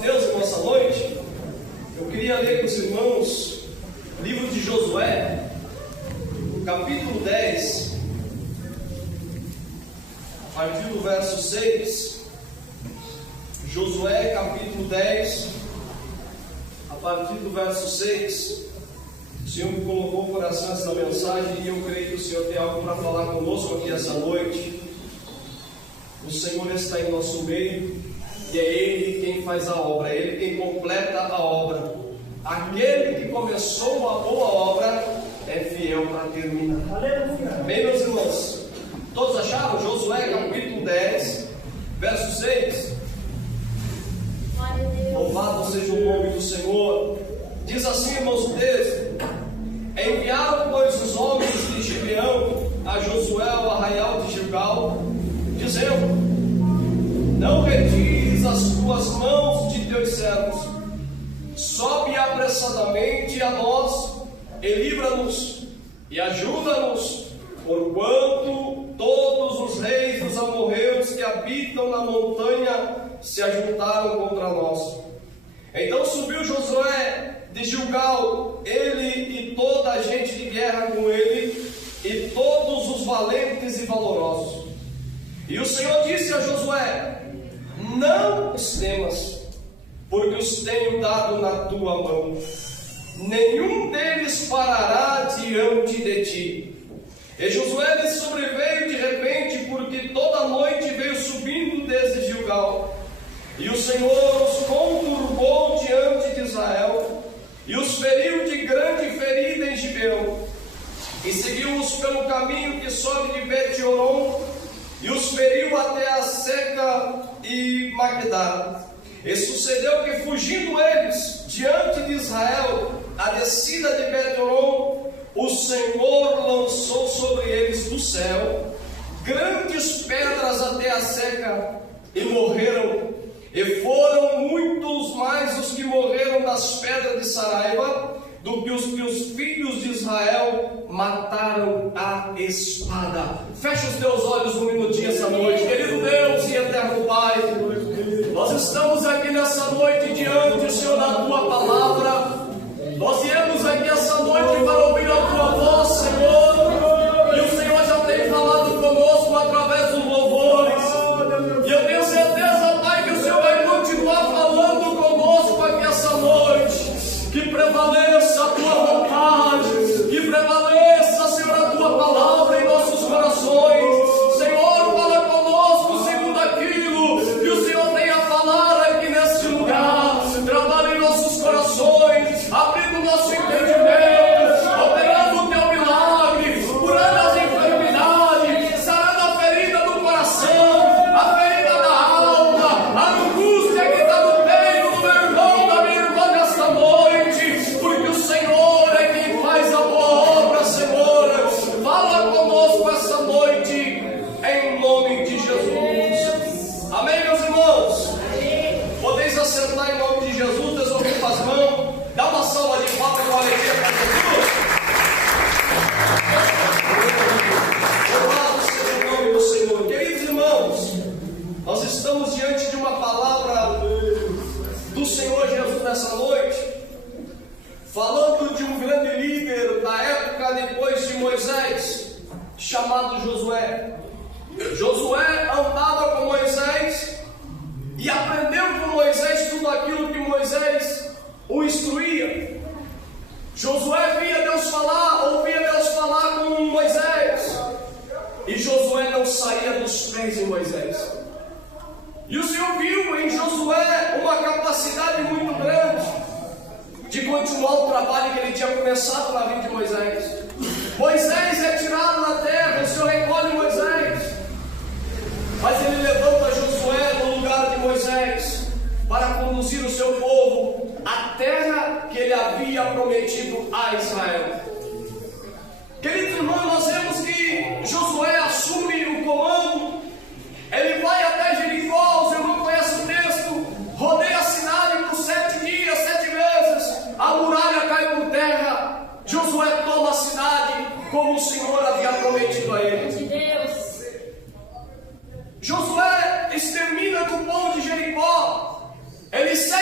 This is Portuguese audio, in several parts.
Deus, nessa noite, eu queria ler com os irmãos o livro de Josué, capítulo 10, a partir do verso 6. Josué, capítulo 10, a partir do verso 6. O Senhor me colocou o coração essa mensagem e eu creio que o Senhor tem algo para falar conosco aqui essa noite. O Senhor está em nosso meio e é Ele quem faz a obra, é Ele quem completa a obra. Aquele que começou a boa obra é fiel para terminar. Bem, meus irmãos, todos acharam? Josué capítulo 10, verso 6. Louvado seja o nome do Senhor. Diz assim, irmãos, o texto: enviaram, pois, os homens de Gibeão a Josué ao arraial de Gilgal, dizendo: não retires as tuas mãos de teus servos, sobe apressadamente a nós e livra-nos e ajuda-nos, porquanto todos os reis dos amorreus que habitam na montanha se ajuntaram contra nós. Então subiu Josué de Gilgal, ele e toda a gente de guerra com ele, e todos os valentes e valorosos. E o Senhor disse a Josué: não os temas, porque os tenho dado na tua mão. Nenhum deles parará diante de ti. E Josué lhe sobreveio de repente, porque toda noite veio subindo desde Gilgal. E o Senhor os conturbou diante de Israel, e os feriu de grande ferida em Gibeão. E seguiu-os pelo caminho que sobe de Bet-Horon, e os feriu até a Seca e Maquedá. E sucedeu que, fugindo eles diante de Israel a descida de Bet-Horon, o Senhor lançou sobre eles do céu grandes pedras até a Seca, e morreram. E foram muitos mais os que morreram das pedras de Saraiva do que os filhos de Israel mataram a espada. Fecha os teus olhos um minutinho essa noite. Querido Deus e eterno Pai, nós estamos aqui nessa noite diante, Senhor, da Tua palavra. Nós viemos aqui essa noite para ouvir a Tua voz, Senhor, e o Senhor já tem falado conosco através dos louvores, e eu tenho certeza, Pai, que o Senhor vai continuar falando conosco aqui essa noite. Que prevaleça a Tua vontade, que prevaleça, Senhor, a Tua palavra em nossos corações. Senhor, fala conosco segundo aquilo que o Senhor tem a falar aqui neste lugar. Trabalha em nossos corações, abrindo o nosso entendimento, operando o Teu milagre, curando as enfermidades, sarando a ferida do coração, a ferida da alma, a angústia que está no peito do meu irmão, da minha irmã nesta noite, porque o Senhor é quem faz a boa obra, Senhor. Fala conosco essa noite, em nome de Jesus. Amém, meus irmãos? Podeis assentar em nome de Jesus, desocupa as mãos, dá uma salva de palmas com alegria para Jesus. Louvado seja o nome do Senhor. Queridos irmãos, nós estamos diante de uma palavra do Senhor Jesus nessa noite, falando de um grande líder da época depois de Moisés, chamado Josué. Josué andava com Moisés e aprendeu com Moisés tudo aquilo que Moisés o instruía. Josué via Deus falar, ouvia Deus falar com Moisés, e Josué não saía dos pés de Moisés. E o Senhor viu em Josué uma capacidade muito grande de continuar o trabalho que ele tinha começado na vida de Moisés. Moisés é tirado da terra, o Senhor recolhe Moisés, mas ele levanta Josué no lugar de Moisés para conduzir o seu povo à terra que ele havia prometido a Israel. Queridos irmãos, nós vemos que Josué assume o comando, ele vai até Jericó, os irmãos conhecem o texto, rodeia a cidade por 7 dias, 7 vezes, a muralha cai por terra, Josué toma a cidade como o Senhor havia prometido a ele. Josué extermina com o povo de Jericó, ele segue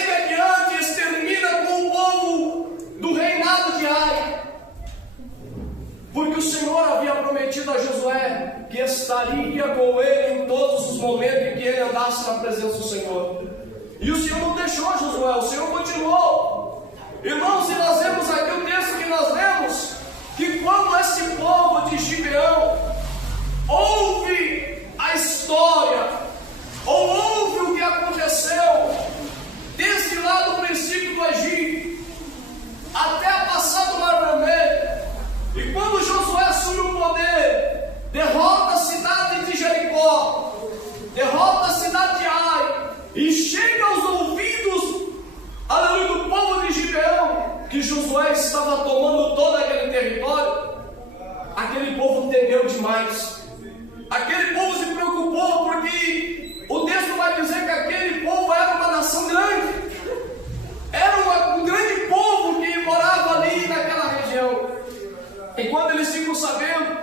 estaria com ele em todos os momentos em que ele andasse na presença do Senhor. E o Senhor não deixou Josué, o Senhor continuou. Irmãos, e nós vemos aqui o texto que nós lemos, que quando esse povo de Gibeão ouve a história, ou ouve o que aconteceu, desde lá do princípio do Egito, até a passada do Mar Vermelho, e quando Josué assume o poder, derrota a cidade de Jericó, derrota a cidade de Ai, e chega aos ouvidos, aleluia, do povo de Gibeão, que Josué estava tomando todo aquele território, aquele povo entendeu demais. Aquele povo se preocupou, porque o texto vai dizer que aquele povo era uma nação grande, era um grande povo que morava ali naquela região. E quando eles ficam sabendo,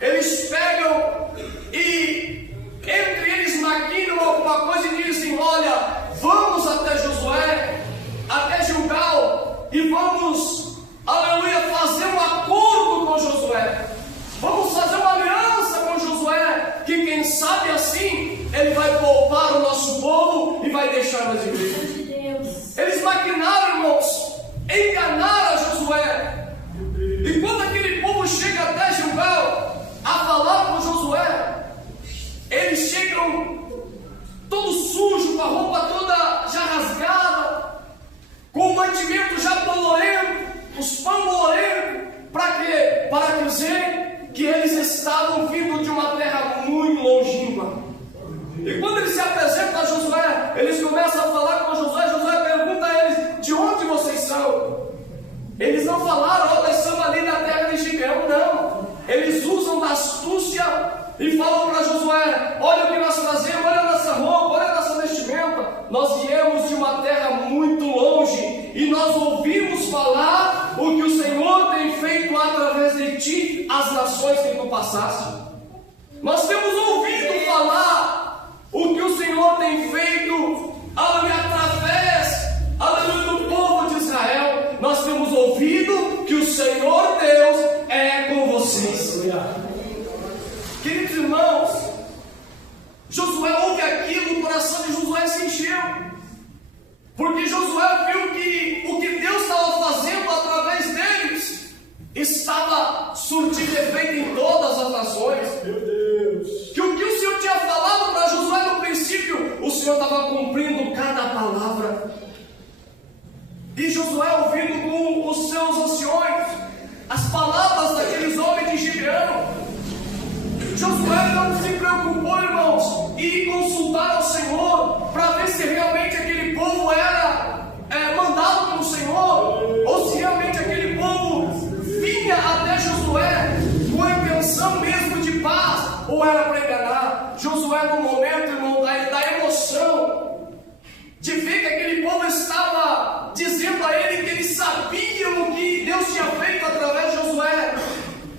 eles pegam e entre eles maquinam alguma coisa e dizem: olha, vamos até Josué, até Gilgal, e vamos, aleluia, fazer um acordo com Josué. Vamos fazer uma aliança com Josué, que quem sabe assim, ele vai poupar o nosso povo e vai deixar as igrejas. Eles maquinaram, irmãos, enganaram a Josué. E quando aquele povo chega até Gilgal a falar com Josué, eles chegam todo sujo, com a roupa toda já rasgada, com o mantimento já bolorento, os pães bolorentos. Para quê? Para dizer que eles estavam vindo de uma terra muito longínqua. E quando eles se apresentam a Josué, eles começam a falar com Josué. Josué pergunta a eles: de onde vocês são? Eles não falaram: nós somos ali da terra de Gibeão, não. Eles usam da astúcia e falam para Josué: olha o que nós fazemos, olha a nossa roupa, olha a nossa vestimenta. Nós viemos de uma terra muito longe e nós ouvimos falar o que o Senhor tem feito através de ti, as nações que tu passaste. Nós temos ouvido falar o que o Senhor tem feito, aleluia, através, aleluia, do povo de Israel. Nós temos ouvido que o Senhor Deus é com vocês. Queridos irmãos, Josué ouve aquilo, o coração de Josué se encheu, porque Josué viu que o que Deus estava fazendo através deles estava surtindo efeito em todas as nações. Meu Deus. Que o que o Senhor tinha falado para Josué no princípio, o Senhor estava cumprindo cada palavra. E Josué, ouvindo com os seus anciões as palavras daqueles homens de Gibeão, Josué não se preocupou, irmãos, em consultar ao Senhor para ver se realmente aquele povo era mandado pelo Senhor, ou se realmente aquele povo vinha até Josué com a intenção mesmo de paz, ou era para enganar. Josué, no momento, irmão, da emoção de ver que aquele povo estava dizendo a ele que eles sabiam o que Deus tinha feito através de Josué.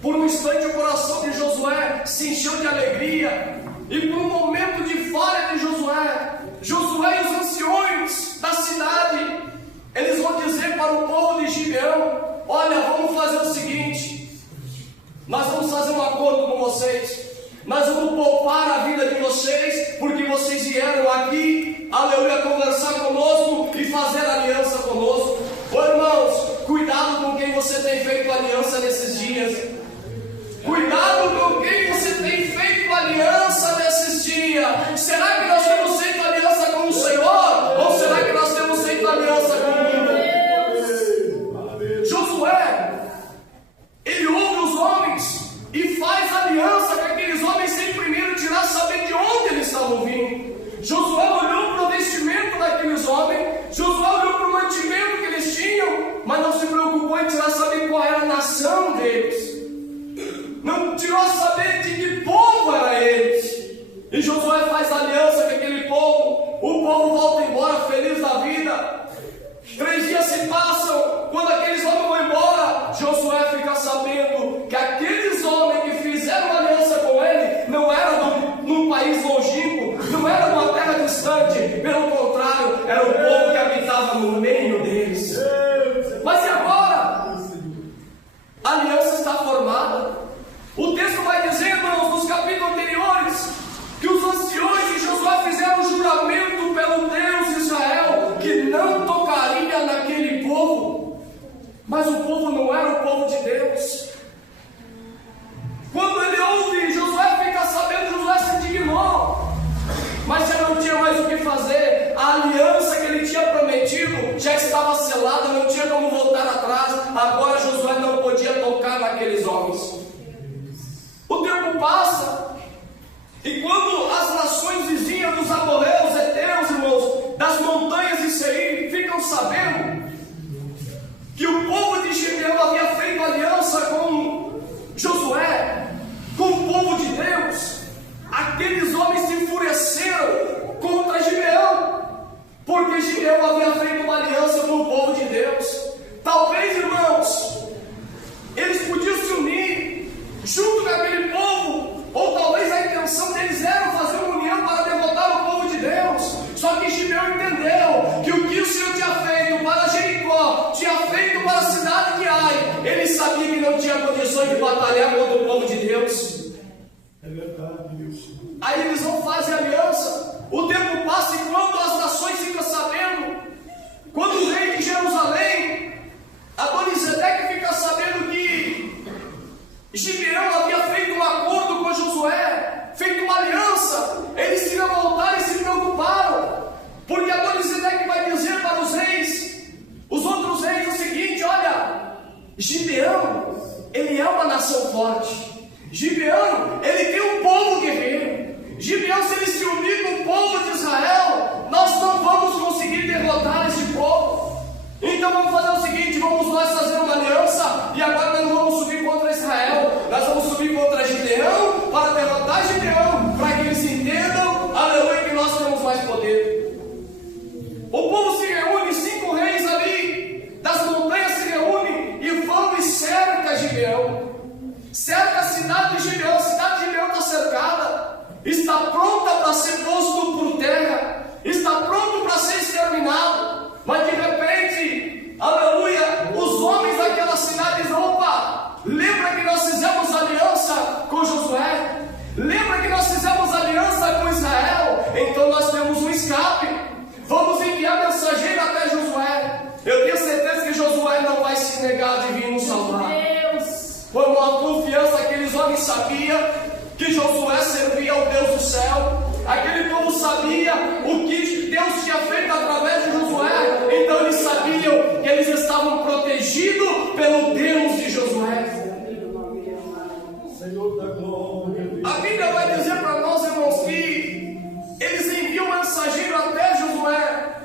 Por um instante o coração de Josué se encheu de alegria, e por um momento de falha de Josué e os anciões da cidade, eles vão dizer para o povo de Gibeão: olha, vamos fazer o seguinte, nós vamos fazer um acordo com vocês, nós vamos poupar a vida de vocês, porque vocês vieram aqui, aleluia, conversar conosco e fazer aliança conosco. Ô irmãos, cuidado com quem você tem feito aliança nesses dias. Cuidado com quem você tem feito aliança nesses dias. Será que nós temos feito aliança com o Senhor? Ou será que nós temos feito aliança com o mundo? Josué, ele ouve os homens e faz aliança com aqueles homens sem primeiro tirar saber de onde eles estavam vindo. Josué olhou para o vestimento daqueles homens, Josué olhou para o mantimento que eles tinham, mas não se preocupou em tirar saber qual era a nação deles. Não tirou a saber de que povo era eles. E Josué faz aliança com aquele povo. O povo volta embora feliz da vida. 3 dias se passam. Quando aqueles homens vão embora, Josué fica sabendo que aqueles homens que fizeram aliança com ele não eram num país longínquo, não era numa terra distante. Pelo contrário, era o povo que habitava no meio deles. Mas e agora? A aliança está formada. O texto vai dizer já estava selada, não tinha como voltar atrás. Agora Josué não podia tocar naqueles homens. O tempo passa, e quando as nações vizinhas dos amorreus, heteus, irmãos, das montanhas de Seir, ficam sabendo que o povo de Gibeão havia feito aliança com Josué, com o povo de Deus, aqueles homens se enfureceram contra Gibeão, porque Gibeão havia feito uma aliança com o povo de Deus. Talvez, irmãos, eles podiam se unir junto com aquele povo, ou talvez a intenção deles era fazer uma união para derrotar o povo de Deus. Só que Gibeão entendeu que o Senhor tinha feito para Jericó, tinha feito para a cidade de Ai. Ele sabia que não tinha condições de batalhar contra o povo de Deus. É verdade, Deus. Aí eles vão fazer aliança. O tempo passa e quando as nações ficam sabendo, quando o rei de Jerusalém, Adonisedeque, fica sabendo que Gibeão havia feito um acordo com Josué, feito uma aliança, eles se revoltaram e se preocuparam, porque Adonisedeque vai dizer para os reis, os outros reis, o seguinte: olha, Gibeão, ele é uma nação forte. Gibeão, ele tem um povo guerreiro. Gibeão, se ele se unir com o povo de Israel, nós não vamos conseguir derrotar esse povo. Então vamos fazer o seguinte: vamos nós fazer uma aliança, e agora nós não vamos subir contra Israel, nós vamos subir contra Gibeão, para derrotar Gibeão, para que eles entendam, aleluia, que nós temos mais poder. O povo se reúne, 5 reis ali das montanhas se reúnem e vão e cerca Gibeão. Cerca a cidade de Gibeão. A cidade de Gibeão está cercada, está pronta para ser posto por terra, está pronto para ser exterminado. Mas de repente, aleluia, os homens daquela cidade dizem: opa, lembra que nós fizemos aliança com Josué? Lembra que nós fizemos aliança com Israel? Então nós temos um escape. Vamos enviar mensageiro até Josué. Eu tenho certeza que Josué não vai se negar de vir nos salvar. Foi uma confiança. Aqueles homens sabiam que Josué servia ao Deus do céu. Aquele povo sabia o que Deus tinha feito através de Josué. Então eles sabiam que eles estavam protegidos pelo Deus de Josué. Senhor da glória. A Bíblia vai dizer para nós, irmãos, que eles enviam mensageiro até Josué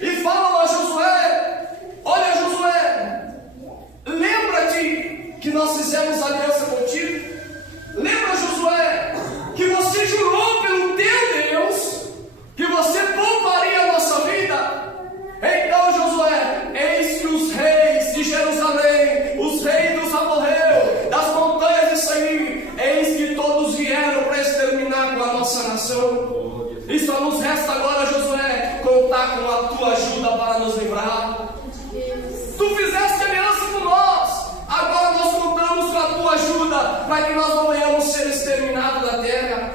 e falam a Josué: olha, Josué, lembra-te que nós fizemos aliança contigo. Lembra, Josué, que você jurou pelo teu Deus que você pouparia a nossa vida. Então, Josué, eis que os reis de Jerusalém, os reis dos amorreus, das montanhas de Seir, eis que todos vieram para exterminar com a nossa nação. E só nos resta agora, Josué, contar com a tua ajuda para nos livrar. Tu fizeste aliança com nós, agora nós contamos com a tua ajuda para que nós não venhamos ser exterminados da terra.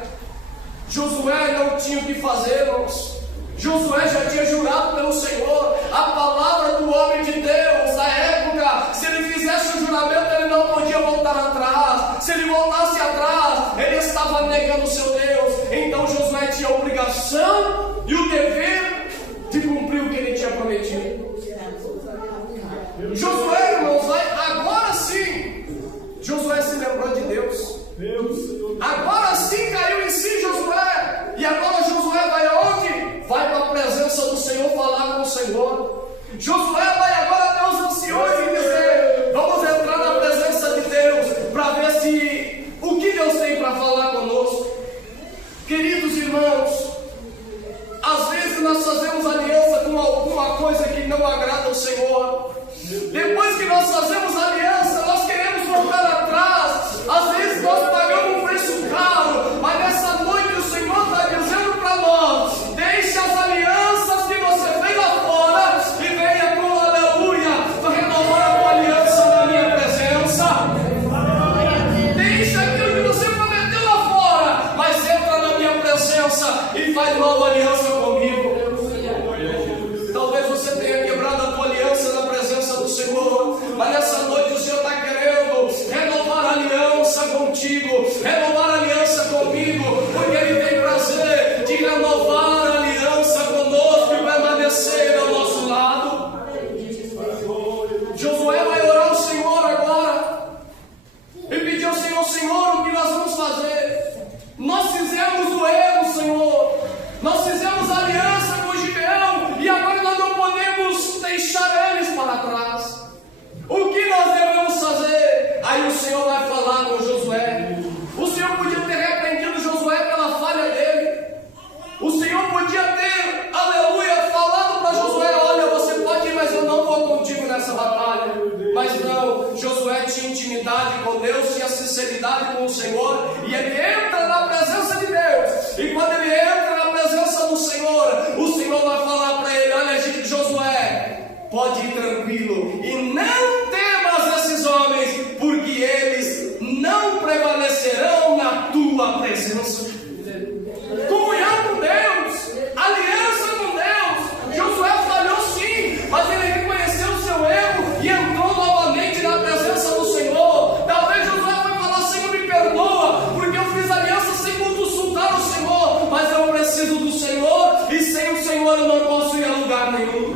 Josué não tinha o que fazer, irmãos. Josué já tinha jurado pelo Senhor, a palavra do homem de Deus na época. Se ele fizesse o juramento, ele não podia voltar atrás. Se ele voltasse atrás, ele estava negando o seu Deus. Então Josué tinha a obrigação e o dever de cumprir o que ele tinha prometido. Josué, irmãos, agora sim, Josué se lembrou de Deus. Agora sim caiu em si Josué. E agora Josué vai aonde? Vai para a presença do Senhor falar com o Senhor. Josué vai agora até os anciões e dizer: vamos entrar na presença de Deus para ver se o que Deus tem para falar conosco. Queridos irmãos, às vezes nós fazemos aliança com alguma coisa que não agrada ao Senhor. Depois que nós fazemos aliança, nós queremos voltar atrás. Às vezes nós pagamos um preço caro, mas nessa noite o Senhor está dizendo para nós: deixe as alianças que você fez lá fora e venha com, aleluia, Josué tinha intimidade com Deus, tinha sinceridade com o Senhor, e ele entra na presença de Deus. E quando ele entra na presença do Senhor, o Senhor vai falar para ele: olha, Josué, pode ir tranquilo e não temas esses homens, porque eles não prevalecerão na tua presença. Comunhão com Deus, aliança com Deus. Josué falhou sim, mas ele reconheceu o seu erro e entrou novamente na presença do Senhor. Talvez Josué vai falar: Senhor, me perdoa, porque eu fiz aliança sem consultar o Senhor, mas eu preciso do Senhor, e sem o Senhor eu não posso ir a lugar nenhum.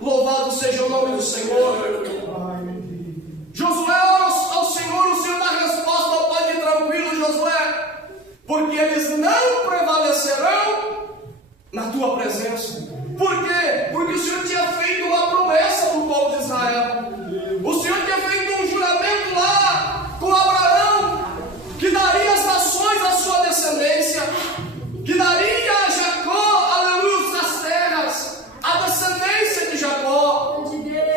Louvado seja o nome do Senhor. Josué ora ao Senhor, o Senhor dá resposta: pode ir tranquilo, Josué, porque eles não prevalecerão na tua presença. Por quê? Porque o Senhor tinha feito uma promessa para o povo de Israel. O Senhor tinha feito um juramento lá com Abraão, que daria as nações à sua descendência, que daria a Jacó, aleluia, as terras, a descendência de Jacó,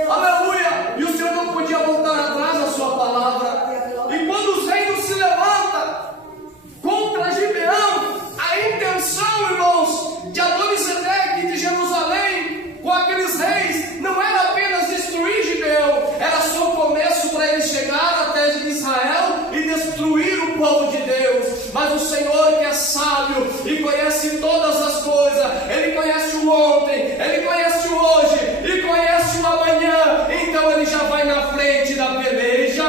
aleluia. E o Senhor não podia voltar atrás da sua palavra. E quando os reinos se levantam contra Gibeão, a intenção, irmãos, de Adonisedeque de Jerusalém com aqueles reis não era apenas destruir Gibeão, era só o começo para eles chegar até Israel e destruir o povo de Deus. Mas o Senhor, que é sábio e conhece todas as coisas, Ele conhece o ontem, Ele conhece o hoje e conhece o amanhã, então Ele já vai na frente da peleja.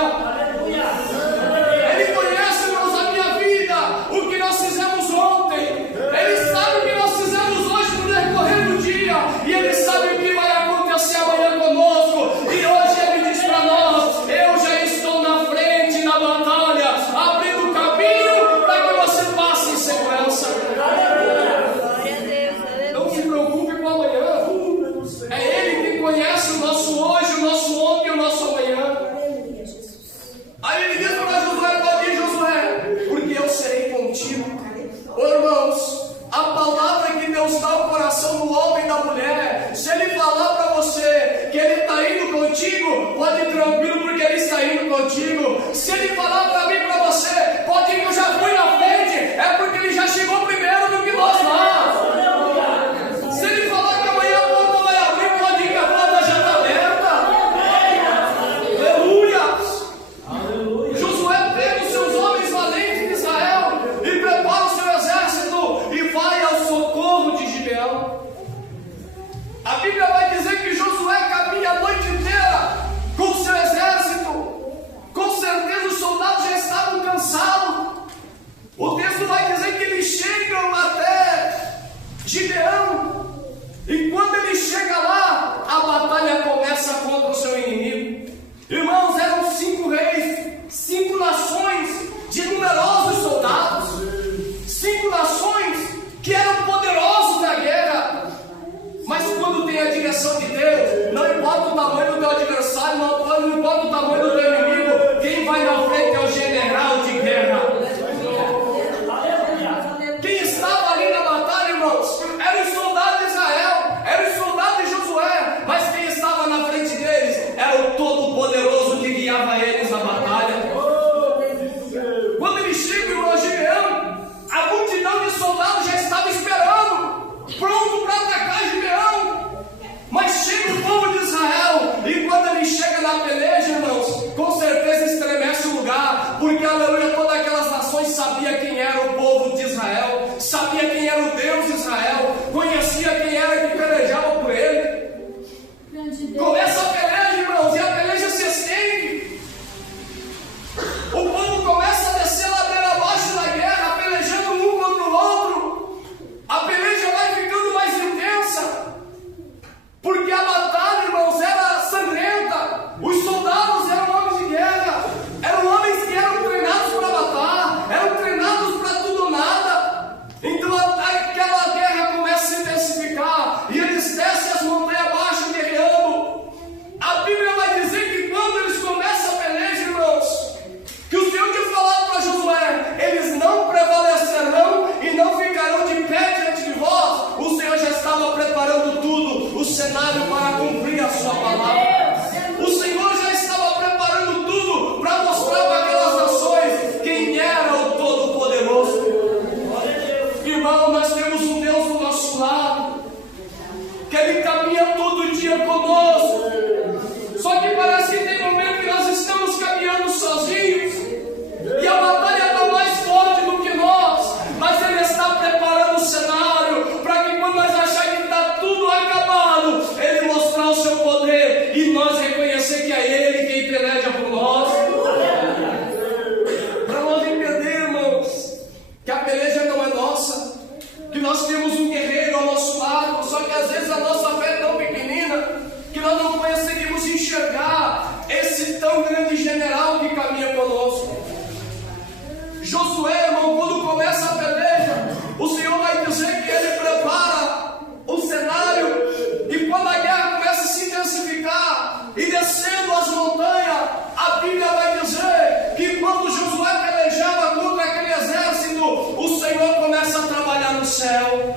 Ele conhece, irmãos, a minha vida, o que nós fizemos ontem. Ele sabe o que nós fizemos hoje no decorrer do dia, e Ele sabe o que vai acontecer amanhã conosco. E hoje Ele diz para nós: eu já estou na frente da batalha, abrindo o caminho para que você passe em segurança. Não se preocupe com amanhã. É Ele quem conhece o nosso hoje, o nosso ontem e o nosso amanhã. Aí Ele diz para Josué: pode ir, Josué, porque eu serei contigo. Oh, irmãos, a palavra que Deus dá ao coração do homem e da mulher, se Ele falar para você que Ele está indo contigo, pode ir tranquilo, porque Ele está indo contigo. Se Ele falar para mim e para você: pode ir que eu já fui na frente, é porque Ele já chegou primeiro do que nós lá. Se Ele falar que amanhã a porta vai abrir, pode ir que a porta já está aberta. Aleluia. Josué pega os seus homens valentes de Israel e prepara o seu exército e vai ao socorro de Gibeão. A Bíblia vai dizer que Josué caminha a noite inteira com o seu exército. Com certeza os soldados já estavam cansados. O texto vai dizer que eles chegam até Gibeão, e quando ele chega lá, a batalha começa contra o seu inimigo. Irmãos, eram 5 reis, 5 nações de numerosos soldados, 5 nações que eram poderosos na guerra. Mas quando tem a direção de Deus, não importa o tamanho do teu adversário, não importa o tamanho do teu inimigo, quem vai na frente é o general de guerra. Quem estava ali na batalha, irmãos, era o soldado de Israel, era o soldado de Josué, mas quem estava na frente deles era o Todo-Poderoso que guiava eles na batalha. Quando eles chegam a Gibeão, a multidão de soldados já estava esperando, pronto para atacar Gibeão. Mas chega o povo de Israel, e quando ele chega na peleja, Ele caminha todo dia conosco. Só que parece que tem momento que nós estamos caminhando sozinhos e a batalha está mais forte do que nós, mas Ele está preparando o cenário para que quando nós acharmos que está tudo acabado, Ele mostrar o seu poder e nós reconhecer que é Ele quem peleja por nós. Para nós entendermos que a peleja não é nossa, que nós temos um guerreiro ao nosso lado, só que às vezes a nossa fé é tão pequenina que nós não conseguimos enxergar esse tão grande general que caminha conosco. Josué, irmão, quando começa a peleja, o Senhor vai dizer que Ele prepara o cenário, e quando a guerra começa a se intensificar e descendo as montanhas, a Bíblia vai dizer que quando Josué pelejava contra aquele exército, o Senhor começa a trabalhar no céu.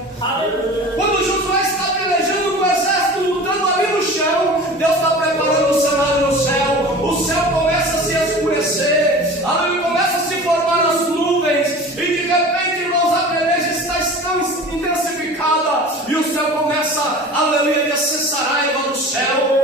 Quando Josué está pelejando com o exército lutando ali no chão, Deus está preparando o cenário no céu. O céu começa a se escurecer, a luz começa a se formar nas nuvens, e de repente, irmãos, a peleja está tão intensificada, e o céu começa, aleluia, a descer saraiva do céu,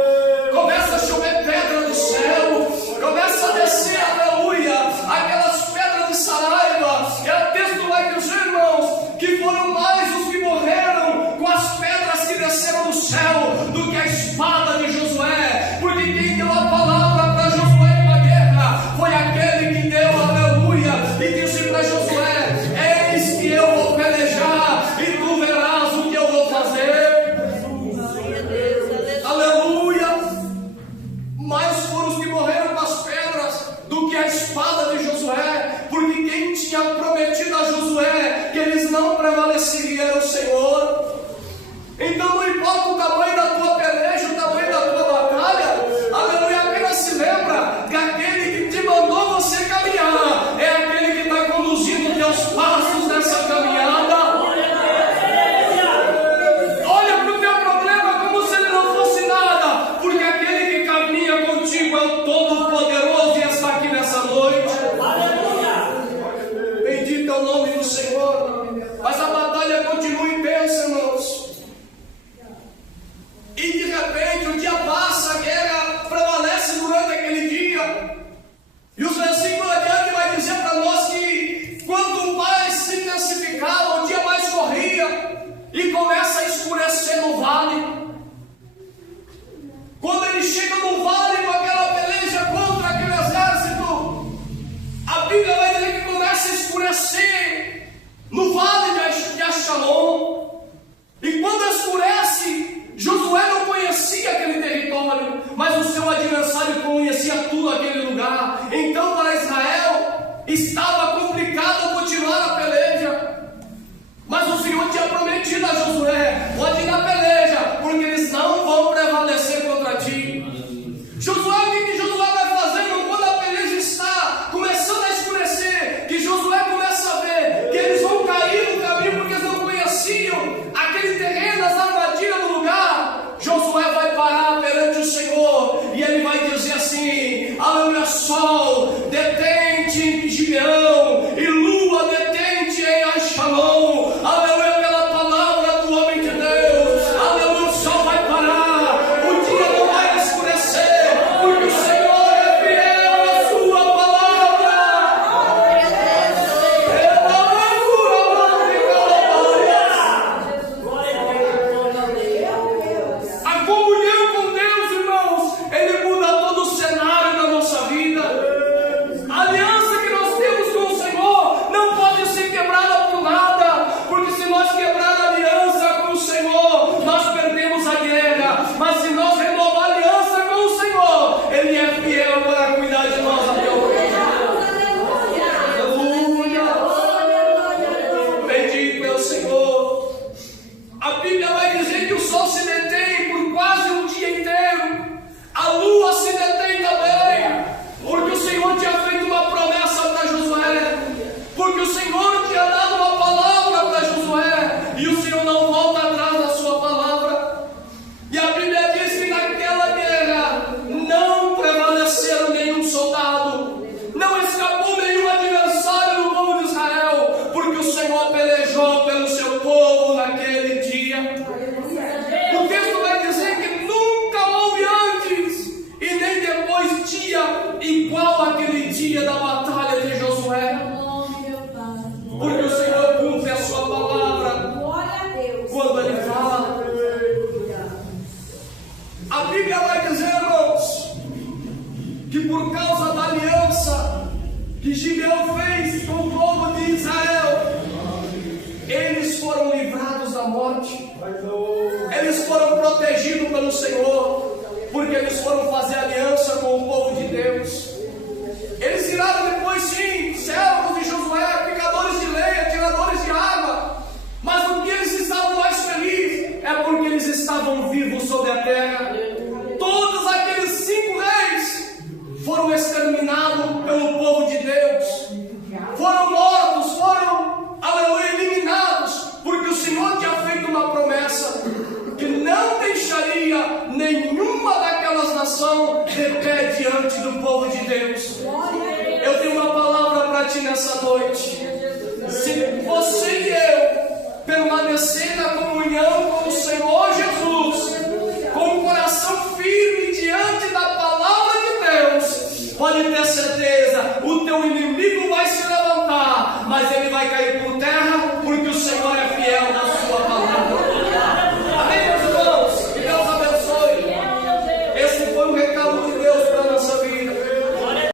começa a chover pedra do céu, começa a descer, aleluia, aquelas pedras de saraiva. E o texto vai dizer, irmãos, que foram mais os que morreram com as pedras que desceram do céu do que a espada de Josué, porque quem deu a palavra para Josué na guerra foi aquele que deu, aleluia, e disse para Josué: eis que eu vou pelejar e tu verás o que eu vou fazer. Aleluia. Mais foram os que morreram com as pedras do que a espada de Josué, porque quem tinha prometido a Josué que eles não prevaleceriam era o Senhor. Então não importa o tamanho da tua peleja, o tamanho da tua batalha, aleluia, apenas se lembra que aquele que te mandou você caminhar é aquele que está conduzindo teus passos nessa caminhada. Olha para o teu problema como se ele não fosse nada, porque aquele que caminha contigo é o Todo-Poderoso e está aqui nessa noite. Bendito é o nome do Senhor. Mas a batalha continua intensa, irmãos. E de repente o dia passa, a guerra prevalece durante aquele dia. E os versículos adiante vai dizer para nós que quanto mais se intensificava, o dia mais corria e começa a escurecer no vale. Quando ele chega no vale com aquela peleja contra aquele exército, a Bíblia vai dizer que começa a escurecer no vale de Ascalon. E quando escurece, Josué não conhecia aquele território, mas o seu adversário conhecia tudo aquele lugar. Então para Israel estava complicado continuar a peleja, mas o Senhor tinha prometido a Josué: pode ir na eles foram protegidos pelo Senhor, porque eles foram fazer aliança com o povo de Deus. Eles viraram depois, sim, servos de Josué, picadores de lenha, tiradores de água, mas o que eles estavam mais felizes é porque eles estavam vivos sobre a terra. Todos aqueles 5 reis foram exterminados pelo povo de Deus, foram mortos, foram, aleluia, eliminados, porque o Senhor tinha feito uma promessa que não deixaria nenhuma daquelas nações de pé diante do povo de Deus. Eu tenho uma palavra para ti nessa noite.